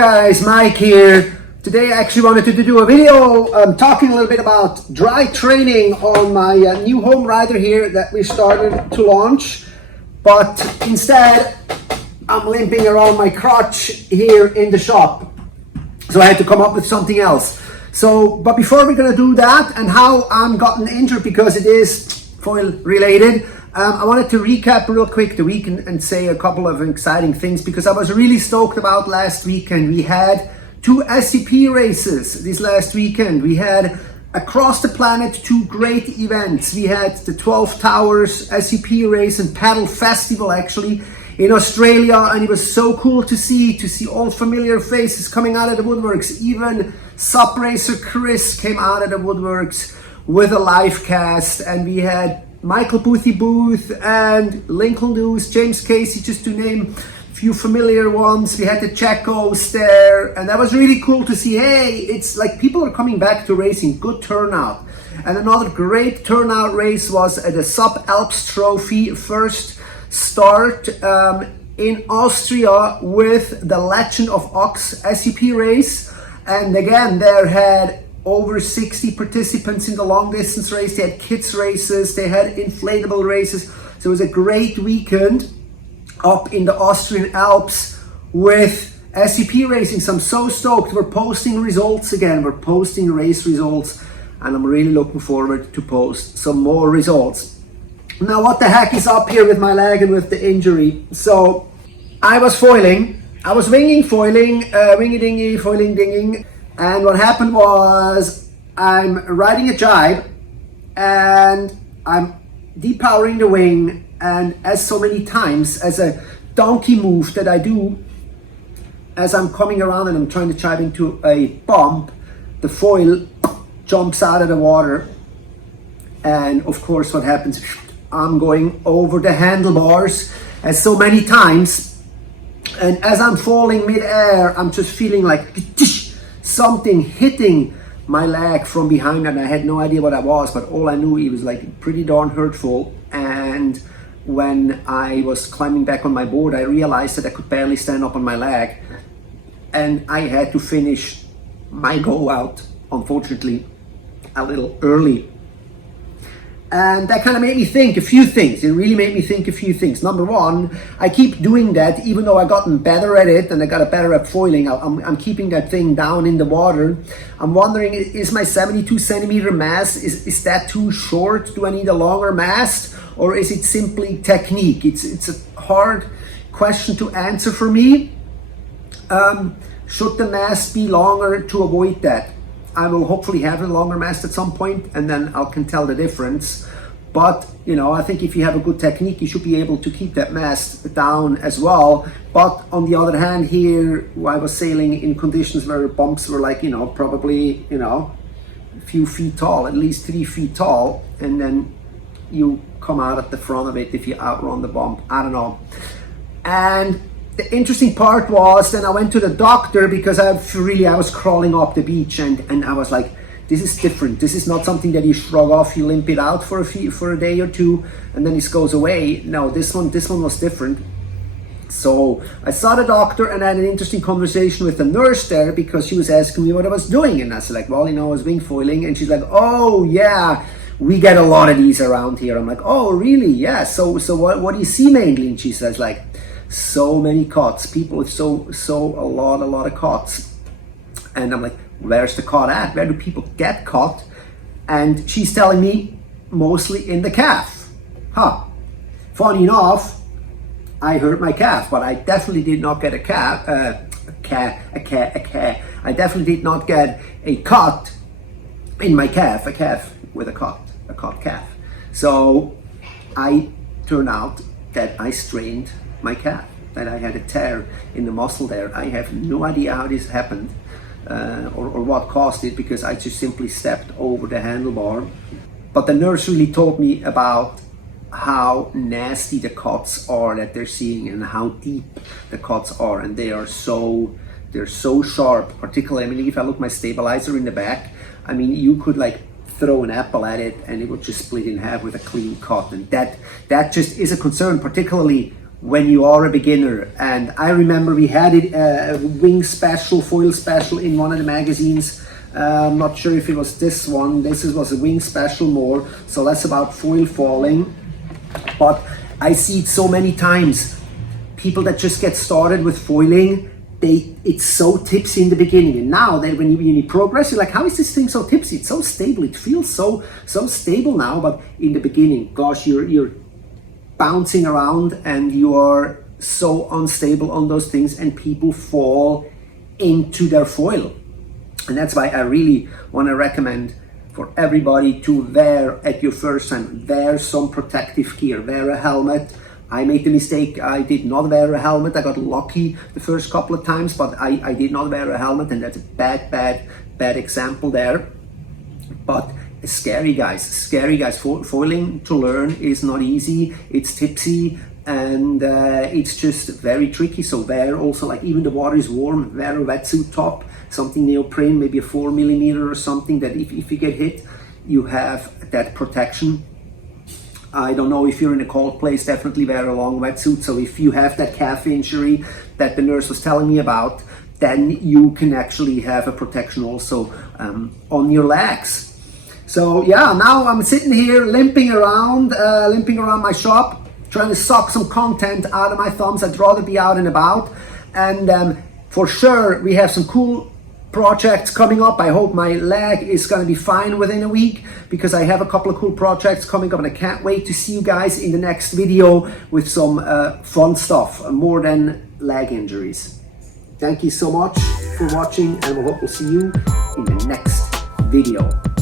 Guys, Mike here. Today I actually wanted to do a video talking a little bit about dry training on my new home rider here that we started to launch, but instead I'm limping around my crutch here in the shop, so I had to come up with something else. But before we're gonna do that and how I'm gotten injured, because it is foil related, I wanted to recap real quick the week and say a couple of exciting things, because I was really stoked about last weekend. We had 2 SCP races this last weekend. We had across the planet 2 great events. We had the 12 Towers SCP race and paddle festival actually in Australia, and it was so cool to see all familiar faces coming out of the woodworks. Even Sup Racer Chris came out of the woodworks with a live cast, and we had Michael Boothie Booth and Lincoln Lewis, James Casey, just to name a few familiar ones. We had the Checos there, and that was really cool to see. Hey, it's like people are coming back to racing, good turnout. And another great turnout race was at the Sub Alps Trophy, first start in Austria with the Legend of Ox SCP race. And again, there had over 60 participants in the long distance race. They had kids races, they had inflatable races. So it was a great weekend up in the Austrian Alps with SCP racing. So I'm so stoked. We're posting results again. We're posting race results, and I'm really looking forward to post some more results. Now, what the heck is up here with my leg and with the injury? So I was foiling. I was winging, foiling, wingy-dingy, foiling, dinging. And what happened was I'm riding a jibe and I'm depowering the wing, and as so many times, as a donkey move that I do, as I'm coming around and I'm trying to jibe into a bump, the foil jumps out of the water, and of course what happens, I'm going over the handlebars as so many times, and as I'm falling mid-air, I'm just feeling like something hitting my leg from behind, and I had no idea what that was, but all I knew, it was like pretty darn hurtful. And when I was climbing back on my board, I realized that I could barely stand up on my leg, and I had to finish my go out, unfortunately, a little early. And that kind of made me think a few things. It really made me think a few things. Number one, I keep doing that, even though I've gotten better at it and I got better at foiling. I'm keeping that thing down in the water. I'm wondering, is my 72 centimeter mast, is that too short? Do I need a longer mast? Or is it simply technique? It's a hard question to answer for me. Should the mast be longer to avoid that? I will hopefully have a longer mast at some point, and then I can tell the difference. But I think if you have a good technique, you should be able to keep that mast down as well. But on the other hand, here I was sailing in conditions where bumps were like probably a few feet tall, at least 3 feet tall, and then you come out at the front of it if you outrun the bump. I don't know. And the interesting part was, then I went to the doctor, because I was crawling up the beach, and I was like, this is different. This is not something that you shrug off, you limp it out for a day or two, and then this goes away. No, this one was different. So I saw the doctor, and I had an interesting conversation with the nurse there, because she was asking me what I was doing, and I said like, well, I was wing foiling, and she's like, oh yeah, we get a lot of these around here. I'm like, oh really? Yeah. So what do you see mainly? And she says like, so many cuts, people with a lot of cuts. And I'm like, where's the cut at? Where do people get cut? And she's telling me mostly in the calf. Funny enough, I hurt my calf, but I definitely did not get I definitely did not get a cut in my calf, a calf with a cut calf. So I turned out that I strained my calf, that I had a tear in the muscle there. I have no idea how this happened or what caused it, because I just simply stepped over the handlebar. But the nurse really told me about how nasty the cuts are that they're seeing, and how deep the cuts are, and they're so sharp. Particularly, if I look my stabilizer in the back, you could like throw an apple at it and it would just split in half with a clean cut, and that just is a concern, particularly when you are a beginner. And I remember we had it a wing special, foil special in one of the magazines. I'm not sure if it was this one. This was a wing special more, so less about foil falling. But I see it so many times. People that just get started with foiling, it's so tipsy in the beginning, and now when you progress, you're like, how is this thing so tipsy? It's so stable. It feels so stable now. But in the beginning, gosh, you're bouncing around and you are so unstable on those things, and people fall into their foil. And that's why I really want to recommend for everybody to wear at your first time, wear some protective gear, wear a helmet. I made the mistake, I did not wear a helmet. I got lucky the first couple of times, but I did not wear a helmet, and that's a bad example there. But scary guys. Foiling to learn is not easy. It's tipsy, and it's just very tricky. So wear also, like, even the water is warm, wear a wetsuit top, something neoprene, maybe a 4mm or something, that if you get hit, you have that protection. I don't know if you're in a cold place, definitely wear a long wetsuit. So if you have that calf injury that the nurse was telling me about, then you can actually have a protection also on your legs. So yeah, now I'm sitting here limping around my shop, trying to suck some content out of my thumbs. I'd rather be out and about. And for sure, we have some cool projects coming up. I hope my leg is going to be fine within a week, because I have a couple of cool projects coming up, and I can't wait to see you guys in the next video with some fun stuff, more than leg injuries. Thank you so much for watching, and we hope we'll see you in the next video.